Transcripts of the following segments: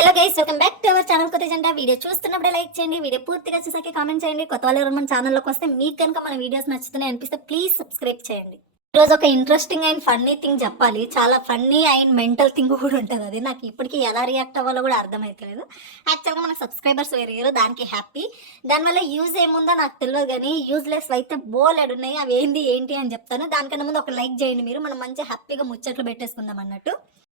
Hello guys welcome back to our channel కొత్త జెండా video చూస్తున్నప్పుడే లైక్ చేయండి వీడియో పూర్తిగా చూసాక కామెంట్ చేయండి. కొత్త వాళ్ళు మన ఛానల్లోకి వస్తే మీకు కనుక మన వీడియోస్ నచ్చుతున్నాయి అనిపిస్తే ప్లీజ్ సబ్స్క్రైబ్ చేయండి. ఈరోజు ఒక ఇంట్రెస్టింగ్ అండ్ ఫన్నీ థింగ్ చెప్పాలి. చాలా ఫన్నీ అండ్ మెంటల్ థింగ్ కూడా ఉంటుంది అది. నాకు ఇప్పటికీ ఎలా రియాక్ట్ అవ్వాలో కూడా అర్థమవుతలేదు యాక్చువల్గా మనకు సబ్స్క్రైబర్స్ వేరేరు దానికి హ్యాపీ దానివల్ల యూజ్ ఏముందో నాకు తెలియదు కానీ యూజ్లెస్ అయితే బోలెడ్ ఉన్నాయి. అవి ఏంది ఏంటి అని చెప్తాను. దానికన్నా ముందు ఒక లైక్ చేయండి మీరు. మనం మంచి హ్యాపీగా ముచ్చట్లు పెట్టేసుకుందాం అన్నట్టు.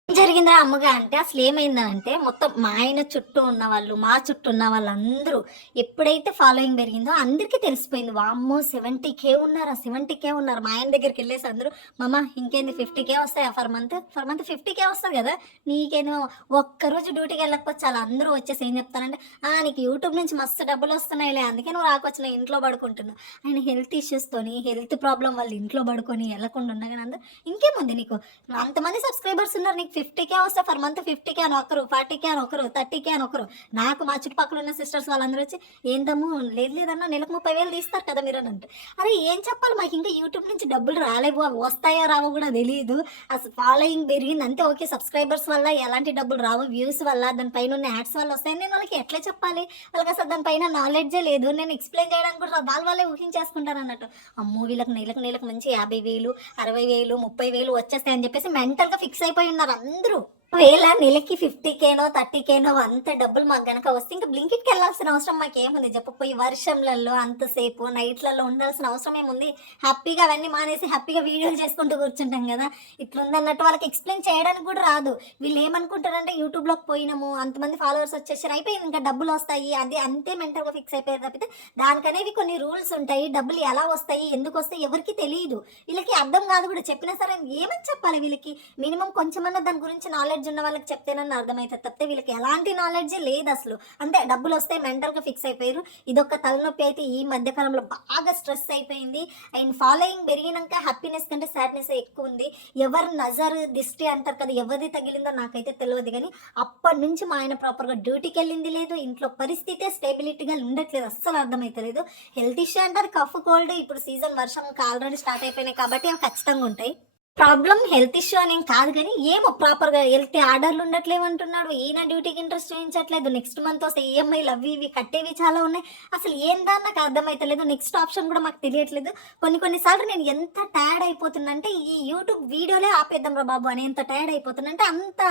జరిగిందిరా అమ్మగా? అంటే అసలు ఏమైందంటే మొత్తం మా ఆయన చుట్టూ ఉన్న వాళ్ళు మా చుట్టూ ఉన్న వాళ్ళందరూ ఎప్పుడైతే ఫాలోయింగ్ పెరిగిందో అందరికీ తెలిసిపోయింది. వామ్మో సెవెంటీ కే ఉన్నారా? సెవెంటీ కే ఉన్నారు. మా ఆయన దగ్గరికి వెళ్ళేసి అందరూ మమ్మ ఇంకేంది ఫిఫ్టీ కే వస్తాయా? For month? For month fifty K వస్తుంది కదా? నీకేమో ఒక్కరోజు డ్యూటీకి వెళ్ళకపోతే చాలా అందరూ వచ్చేసి ఏం చెప్తానంటే ఆ నీకు యూట్యూబ్ నుంచి మస్తు డబ్బులు వస్తున్నాయిలే. అందుకే నువ్వు రాకొచ్చిన ఇంట్లో పడుకుంటున్నావు. ఆయన హెల్త్ ఇష్యూస్తోని హెల్త్ ప్రాబ్లం వాళ్ళు ఇంట్లో పడుకొని వెళ్ళకుండా ఉండగానే అందరూ ఇంకేముంది నీకు? అంతమంది సబ్స్క్రైబర్స్ ఉన్నారు నీకు ఫిఫ్టీ కే వస్తే ఫర్ మంత్ ఫిఫ్టీ కే అని ఒకరు ఫార్టీ కే అని ఒకరు థర్టీ కే అని ఒకరు. నాకు మా చుట్టుపక్కల ఉన్న సిస్టర్స్ వాళ్ళందరూ వచ్చి ఏందమ్ము లేదు లేదన్నా నెలకు ముప్పై వేలు తీస్తారు కదా మీరు అని అంటే అరే ఏం చెప్పాలి మాకు? ఇంకా యూట్యూబ్ నుంచి డబ్బులు రాలేవు అవి వస్తాయో రావో కూడా తెలియదు అసలు ఫాలోయింగ్ పెరిగింది. అంతే ఓకే సబ్స్క్రైబర్స్ వల్ల ఎలాంటి డబ్బులు రావు వ్యూస్ వల్ల దానిపైన ఉన్న యాడ్స్ వల్ల వస్తాయని నేను వాళ్ళకి ఎట్లా చెప్పాలి? వాళ్ళకి అసలు దానిపైన నాలెడ్జే లేదు. నేను ఎక్స్ప్లెయిన్ చేయడానికి కూడా రాదు. వాళ్ళ వాళ్ళే ఊహించేసుకుంటారు అన్నట్టు. అమ్మో వీళ్ళకి నెలకు నెలకు మంచి యాభై వేలు అరవై వేలు ముప్పై వేలు వచ్చేస్తాయని చెప్పేసి మెంటల్గా ఫిక్స్ అయిపోయి ఉన్నారు. అందరూ ఒకవేళ నెలకి ఫిఫ్టీ కేనో థర్టీ కేనో అంత డబ్బులు మాకు గనక వస్తే ఇంకా బ్లింకిట్కి వెళ్ళాల్సిన అవసరం మాకు ఏముంది చెప్పపోయి వర్షంలలో అంతసేపు నైట్లలో ఉండాల్సిన అవసరం ఏముంది? హ్యాపీగా అవన్నీ మానేసి హ్యాపీగా వీడియోలు చేసుకుంటూ కూర్చుంటాం కదా. ఇట్లుందన్నట్టు వాళ్ళకి ఎక్స్ప్లెయిన్ చేయడానికి కూడా రాదు. వీళ్ళు ఏమనుకుంటారంటే యూట్యూబ్లోకి పోయినాము అంతమంది ఫాలోవర్స్ వచ్చేసారు అయిపోయింది ఇంకా డబ్బులు వస్తాయి అది అంతే మెంటల్గా ఫిక్స్ అయిపోయారు తప్పితే దానికనేవి కొన్ని రూల్స్ ఉంటాయి. డబ్బులు ఎలా వస్తాయి ఎందుకు వస్తాయి ఎవరికి తెలియదు. వీళ్ళకి అర్థం కాదు కూడా చెప్పినా సరే ఏమని చెప్పాలి వీళ్ళకి? మినిమం కొంచెమన్నా దాని గురించి నాలెడ్జ్ ఉన్న వాళ్ళకి చెప్తేనన్నా అర్థమవుతుంది తప్పితే వీళ్ళకి ఎలాంటి నాలెడ్జ్ లేదు అసలు. అంటే డబ్బులు వస్తే మెంటల్గా ఫిక్స్ అయిపోయారు. ఇదొక తలనొప్పి అయితే ఈ మధ్య కాలంలో బాగా స్ట్రెస్ అయిపోయింది. అండ్ ఫాలోయింగ్ పెరిగినాక హ్యాపీనెస్ కంటే సాడ్నెస్ ఎక్కువ ఉంది. ఎవరు నజర్ దిష్టి అంటారు కదా ఎవరిది తగిలిందో నాకైతే తెలియదు కానీ అప్పటి నుంచి మా ఆయన ప్రాపర్గా డ్యూటీకి వెళ్ళింది లేదు. ఇంట్లో పరిస్థితే స్టేబిలిటీగా ఉండట్లేదు. అస్సలు అర్థమవుతలేదు హెల్త్ ఇష్యూ అంటారు కఫ్ కోల్డ్ ఇప్పుడు సీజన్ వర్షం ఆల్రెడీ స్టార్ట్ అయిపోయినాయి కాబట్టి అవి ఖచ్చితంగా ఉంటాయి. ప్రాబ్లం హెల్త్ ఇష్యూ అని కాదు కానీ ఏమో ప్రాపర్గా వెళ్తే ఆర్డర్లు ఉండట్లేవు అంటున్నాడు. ఈయన డ్యూటీకి ఇంట్రెస్ట్ చూపించట్లేదు. నెక్స్ట్ మంత్ వస్తే ఈఎంఐలు అవి ఇవి కట్టేవి చాలా ఉన్నాయి. అసలు ఏందా నాకు అర్థమైతలేదు. నెక్స్ట్ ఆప్షన్ కూడా మాకు తెలియట్లేదు. కొన్ని కొన్నిసార్లు నేను ఎంత టైర్డ్ అయిపోతున్నంటే ఈ యూట్యూబ్ వీడియోలే ఆపేద్దాం రా బాబు అని ఎంత టైర్డ్ అయిపోతున్నంటే అంత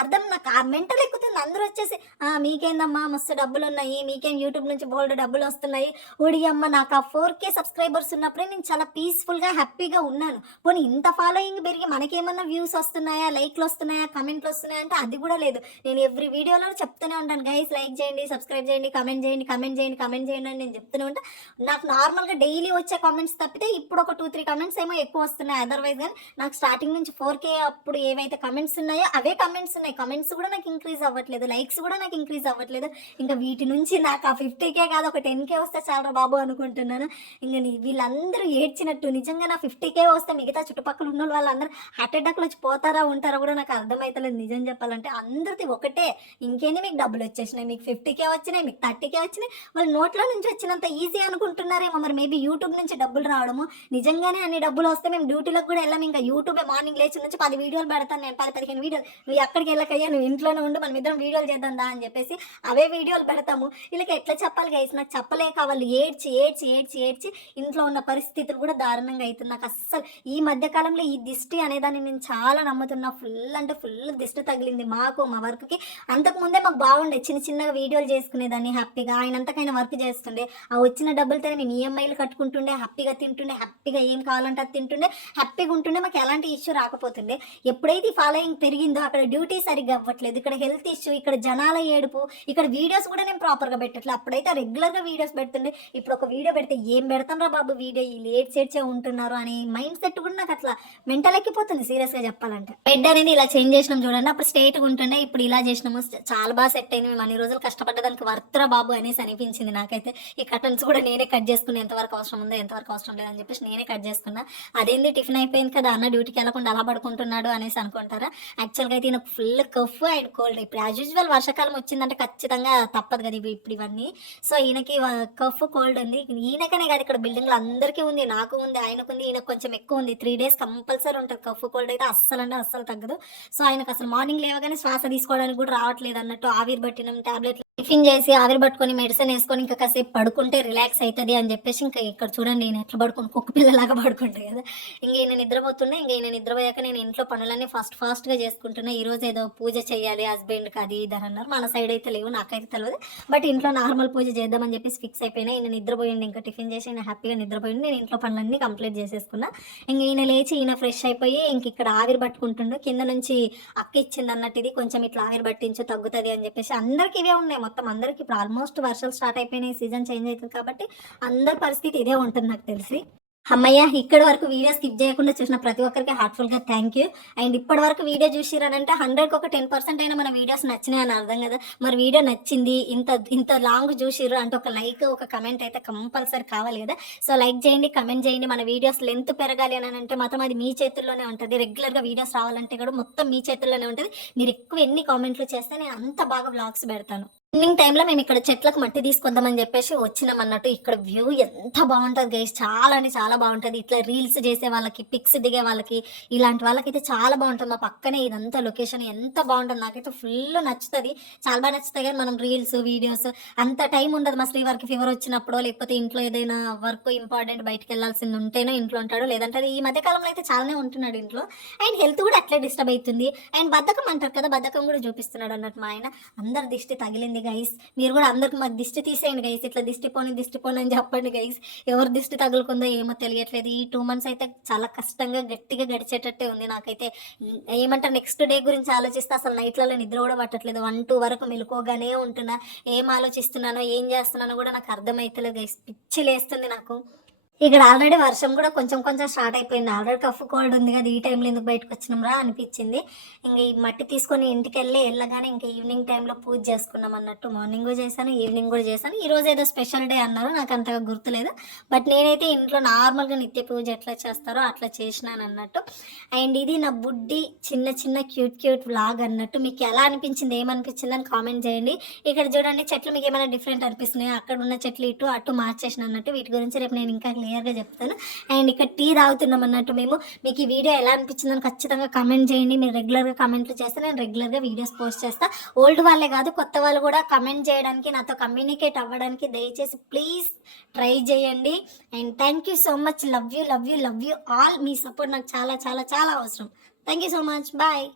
అర్థం నాకు ఆ మెంటల్ ఎక్కుతుంది. అందరూ వచ్చేసి "ఆ, మీకేందమ్మా? మస్తు డబ్బులు ఉన్నాయి మీకేం యూట్యూబ్ నుంచి బోల్డ్ డబ్బులు వస్తున్నాయి? ఓడి అమ్మ నాకు ఆ ఫోర్ కే సబ్స్క్రైబర్స్ ఉన్నప్పుడే నేను చాలా పీస్ఫుల్గా హ్యాపీగా ఉన్నాను. పోనీ ఇంత ఫాలోయింగ్ పెరిగి మనకేమన్నా వ్యూస్ వస్తున్నాయా లైక్లు వస్తున్నాయా కమెంట్లు వస్తున్నాయా అంటే అది కూడా లేదు. నేను ఎవ్రీ వీడియోలో చెప్తూనే ఉంటాను. గైస్ లైక్ చేయండి సబ్స్క్రైబ్ చేయండి కమెంట్ చేయండి కమెంట్ చేయండి కమెంట్ చేయండి అని నేను చెప్తూనే ఉంటాను నాకు నార్మల్గా డైలీ వచ్చే కామెంట్స్ తప్పితే ఇప్పుడు ఒక టూ త్రీ కమెంట్స్ ఏమో ఎక్కువ వస్తున్నాయి. అదర్వైజ్ కానీ నాకు స్టార్టింగ్ నుంచి ఫోర్ కే అప్పుడు ఏవైతే కమెంట్స్ ఉన్నాయో అవే కమెంట్స్ ఉన్నాయి. కమెంట్స్ కూడా నాకు ఇంక్రీజ్ అవ్వట్లేదు. లైక్స్ కూడా నాకు ఇంక్రీజ్ అవ్వట్లేదు. ఇంకా వీటి నుంచి నాకు ఆ ఫిఫ్టీ కే కాదు ఒక టెన్ కే వస్తే చాలా బాబు అనుకుంటున్నాను. ఇంకా వీళ్ళందరూ ఏడ్చినట్టు నిజంగా నా ఫిఫ్టీ కే వస్తే మిగతా చుట్టుపక్కల ఉన్న వాళ్ళందరూ హార్ట్ అటాక్లు వచ్చి పోతారా ఉంటారా కూడా నాకు అర్థమవుతలేదు నిజం చెప్పాలంటే అందరిది ఒకటే. ఇంకేంది? మీకు డబ్బులు వచ్చేసినాయి మీకు ఫిఫ్టీ కే వచ్చినాయి మీకు థర్టీ కే వచ్చినాయి. వాళ్ళు నోట్లో నుంచి వచ్చినంత ఈజీ అనుకుంటున్నారేమో. మరి మేబీ యూట్యూబ్ నుంచి డబ్బులు రావడము. నిజంగానే అన్ని డబ్బులు వస్తే మేము డ్యూటీలకు కూడా వెళ్ళాము ఇంకా యూట్యూబ్ మార్నింగ్ లేచి నుంచి పది వీడియోలు పెడతాను నేను. పది పదిహేను వీడియోలు. నువ్వు ఎక్కడికి వెళ్ళకయ్యా? నువ్వు ఇంట్లోనే ఉండు. మనం ఇద్దరం వీడియోలు చేద్దాం దా అని చెప్పేసి అవే వీడియోలు పెడతాము. వీళ్ళకి ఎట్లా చెప్పాలి గైస్ నాకు చెప్పలేక వాళ్ళు ఏడ్చి ఏడ్చి ఏడ్చి ఏడ్చి ఇంట్లో ఉన్న పరిస్థితులు కూడా దారుణంగా అవుతుంది. నాకు అస్సలు ఈ మధ్యకాలంలో కాలంలో ఈ దిష్టి అనేదాన్ని నేను చాలా నమ్ముతున్నా. ఫుల్ అంటే ఫుల్ దిష్టి తగిలింది మాకు మా వర్క్కి. అంతకుముందే మాకు బాగుండే చిన్న చిన్నగా వీడియోలు చేసుకునేదాన్ని హ్యాపీగా. ఆయనంతకైనా వర్క్ చేస్తుండే. ఆ వచ్చిన డబ్బులతో మేము ఈఎంఐలు కట్టుకుంటుండే హ్యాపీగా తింటుండే హ్యాపీగా ఏం కావాలంటే అది తింటుండే. హ్యాపీగా ఉంటుండే మాకు ఎలాంటి ఇష్యూ రాకపోతుండే. ఎప్పుడైతే ఫాలోయింగ్ పెరిగిందో అక్కడ డ్యూటీ సరిగ్గా అవ్వట్లేదు. ఇక్కడ హెల్త్ ఇష్యూ ఇక్కడ జనాల ఏడుపు ఇక్కడ వీడియోస్ కూడా నేను ప్రాపర్గా పెట్టట్లేదు అప్పుడైతే రెగ్యులర్గా వీడియోస్ పెడుతుండే. ఇప్పుడు ఒక వీడియో పెడితే ఏం పెడతాం రా బాబు వీడియో? ఈ లేట్ సేడ్చే ఉంటున్నారు అనే మైండ్ సెట్ కూడా నాకు అట్లా మెంటల్ ఎక్కిపోతుంది సీరియస్గా చెప్పాలంటే. బెడ్ అనేది ఇలా చేంజ్ చేసినాం చూడండి అప్పుడు స్ట్రేట్గా ఉంటుండే ఇప్పుడు ఇలా చేసినాము. చాలా బాగా సెట్ అయింది మేము అన్ని రోజులు కష్టపడ్డదానికి వర్త్రా బాబు అనేసి అనిపించింది నాకైతే. ఈ కటన్స్ కూడా నేనే కట్ చేసుకున్నా ఎంతవరకు అవసరం ఉందో ఎంతవరకు అవసరం లేదని చెప్పేసి నేనే కట్ చేసుకున్నా. అదేంది టిఫిన్ అయిపోయింది కదా అన్న డ్యూటీకి వెళ్ళకుండా అలా పడుకుంటున్నాడు అనేసి అనుకుంటారా? యాక్చువల్గా అయితే ఈయన ఫుల్ కఫ్ అండ్ కోల్డ్. ఇప్పుడు యాజ్ యూజువల్ వర్షాకాలం వచ్చిందంటే ఖచ్చితంగా తప్పదు కదా ఇవి ఇప్పుడు ఇవన్నీ. సో ఈయనకి కఫ్ కోల్డ్ ఉంది. ఈయనకనే కాదు ఇక్కడ బిల్డింగ్లో అందరికీ ఉంది నాకు ఉంది ఆయనకు ఉంది ఈయనకు కొంచెం ఎక్కువ ఉంది. త్రీ డేస్ కంపల్సరీ ఉంటుంది. కఫ్ కోల్డ్ అయితే అస్సలు అంటే అస్సలు తగ్గదు. సో ఆయనకు అసలు మార్నింగ్ లేవగానే శ్వాస తీసుకోవడానికి కూడా రావట్లేదు అన్నట్టు ఆవిరి పట్టినం టాబ్లెట్లు టిఫిన్ చేసి ఆవిరి పట్టుకొని మెడిసిన్ వేసుకొని ఇంకా కాసేపు పడుకుంటే రిలాక్స్ అవుతుంది అని చెప్పేసి ఇంకా ఇక్కడ చూడండి నేను ఎట్లా పడుకుని కుక్క పిల్లలాగా పడుకుంటాయి కదా. ఇంకా ఈయన నిద్రపోతున్నా ఇంకా ఈయన నిద్రపోయాక నేను ఇంట్లో పనులన్నీ ఫాస్ట్ ఫాస్ట్గా చేసుకుంటున్నా. ఈ రోజు ఏదో పూజ చేయాలి హస్బెండ్కి అది ఇది అని అన్నారు. మన సైడ్ అయితే లేవు నాకైతే తెలియదు బట్ ఇంట్లో నార్మల్ పూజ చేద్దామని చెప్పేసి ఫిక్స్ అయిపోయినా ఈయన నిద్రపోయింది ఇంకా టిఫిన్ చేసి నేను హ్యాపీగా నిద్రపోయింది నేను ఇంట్లో పనులన్నీ కంప్లీట్ చేసేసుకున్నా. ఇంకా ఈయన లేచి ఈయన ఫ్రెష్ అయిపోయి ఇంక ఇక్కడ ఆవిరి పట్టుకుంటుండు. కింద నుంచి అక్క ఇచ్చింది అన్నట్టు ఇది కొంచెం ఇట్లా ఆవిరి పట్టించు తగ్గుతుంది అని చెప్పేసి అందరికి ఇవే ఉన్నాయి. మొత్తం అందరికి ఇప్పుడు ఆల్మోస్ట్ వర్షాలు స్టార్ట్ అయిపోయినాయి. సీజన్ చేంజ్ అవుతుంది కాబట్టి అందరి పరిస్థితి ఇదే ఉంటుంది నాకు తెలిసి. అమ్మయ్య ఇక్కడ వరకు వీడియో స్కిప్ చేయకుండా చూసిన ప్రతి ఒక్కరికి హార్ట్ఫుల్గా థ్యాంక్ యూ అండ్ ఇప్పటి వరకు వీడియో చూసిరనంటే హండ్రెడ్కి ఒక టెన్ పర్సెంట్ అయినా మన వీడియోస్ నచ్చినాయి అని అర్థం కదా. మరి వీడియో నచ్చింది ఇంత ఇంత లాంగ్ చూసిర్రు అంటే ఒక లైక్ ఒక కమెంట్ అయితే కంపల్సరీ కావాలి కదా. సో లైక్ చేయండి కమెంట్ చేయండి. మన వీడియోస్ లెంత్ పెరగాలి అని అంటే మాత్రం అది మీ చేతుల్లోనే ఉంటుంది. రెగ్యులర్గా వీడియోస్ రావాలంటే కూడా మొత్తం మీ చేతుల్లోనే ఉంటుంది. మీరు ఎక్కువ ఎన్ని కామెంట్లు చేస్తే నేను అంత బాగా బ్లాగ్స్ పెడతాను. ఈవినింగ్ టైంలో మేము ఇక్కడ చెట్లకు మట్టి తీసుకొద్దామని చెప్పేసి వచ్చినాం అన్నట్టు. ఇక్కడ వ్యూ ఎంత బాగుంటుంది గైస్ చాలా అంటే చాలా బాగుంటుంది. ఇట్లా రీల్స్ చేసే వాళ్ళకి పిక్స్ దిగే వాళ్ళకి ఇలాంటి వాళ్ళకైతే చాలా బాగుంటుంది. మా పక్కనే ఇదంతా లొకేషన్ ఎంత బాగుంటుంది. నాకైతే ఫుల్ నచ్చుతుంది. చాలా బాగా నచ్చుతాయి కానీ మనం రీల్స్ వీడియోస్ అంత టైం ఉండదు. మా శ్రీవారికి ఫీవర్ వచ్చినప్పుడు లేకపోతే ఇంట్లో ఏదైనా వర్క్ ఇంపార్టెంట్ బయటకు వెళ్ళాల్సింది ఉంటేనే ఇంట్లో ఉంటాడు. లేదంటే ఈ మధ్య కాలంలో అయితే చాలానే ఉంటున్నాడు ఇంట్లో. అండ్ హెల్త్ కూడా అట్లే డిస్టర్బ్ అవుతుంది. అండ్ బద్ధకం అంటారు కదా బద్ధకం కూడా చూపిస్తున్నాడు అన్నట్టు మా ఆయన. అందరి దిష్టి తగిలింది గైస్ మీరు కూడా అందరికి మాకు దిష్టి తీసేయండి గైస్ ఇట్లా దిష్టి పోని దిష్టి పోని అని చెప్పండి గైస్ ఎవరు దిష్టి తగులుకుందో ఏమో తెలియట్లేదు. ఈ టూ మంత్స్ అయితే చాలా కష్టంగా గట్టిగా గడిచేటట్టే ఉంది నాకైతే. ఏమంటారు నెక్స్ట్ డే గురించి ఆలోచిస్తే అసలు నైట్లలో నిద్ర కూడా పట్టట్లేదు. వన్ టూ వరకు మెలుకోగానే ఉంటున్నా. ఏం ఆలోచిస్తున్నానో ఏం చేస్తున్నానో కూడా నాకు అర్థమైతలేదు గైస్ పిచ్చి లేస్తుంది నాకు. ఇక్కడ ఆల్రెడీ వర్షం కూడా కొంచెం కొంచెం స్టార్ట్ అయిపోయింది. ఆల్రెడీ కఫ్ కోల్డ్ ఉంది కదా ఈ టైంలో ఎందుకు బయటకు వచ్చినాం రా అనిపించింది. ఇంకా ఈ మట్టి తీసుకొని ఇంటికి వెళ్ళి వెళ్ళగానే ఇంకా ఈవినింగ్ టైంలో పూజ చేసుకున్నాం అన్నట్టు మార్నింగ్ చేశాను ఈవినింగ్ కూడా చేశాను. ఈ రోజు ఏదో స్పెషల్ డే అన్నారు నాకు అంతగా గుర్తులేదు. బట్ నేనైతే ఇంట్లో నార్మల్గా నిత్య పూజ ఎట్లా చేస్తారో అట్లా చేసినాను అన్నట్టు. అండ్ ఇది నా బుడ్డి చిన్న చిన్న క్యూట్ క్యూట్ వ్లాగ్ అన్నట్టు. మీకు ఎలా అనిపించింది ఏమనిపించింది అని కామెంట్ చేయండి. ఇక్కడ చూడండి చెట్లు మీకు ఏమైనా డిఫరెంట్ అనిపిస్తున్నాయి? అక్కడ ఉన్న చెట్లు ఇటు అటు మార్చేసిన అన్నట్టు. వీటి గురించి రేపు నేను ఇంకా క్లియర్గా చెప్తాను. అండ్ ఇక్కడ టీ తాగుతున్నాం అన్నట్టు మేము. మీకు ఈ వీడియో ఎలా అనిపించిందని ఖచ్చితంగా కమెంట్ చేయండి. మీరు రెగ్యులర్గా కమెంట్లు చేస్తే నేను రెగ్యులర్గా వీడియోస్ పోస్ట్ చేస్తాను ఓల్డ్ వాళ్ళే కాదు కొత్త వాళ్ళు కూడా కమెంట్ చేయడానికి నాతో కమ్యూనికేట్ అవ్వడానికి దయచేసి ప్లీజ్ ట్రై చేయండి. And thank you so much love you love you love you all me support నాకు చాలా చాలా చాలా అవసరం. Thank you so much bye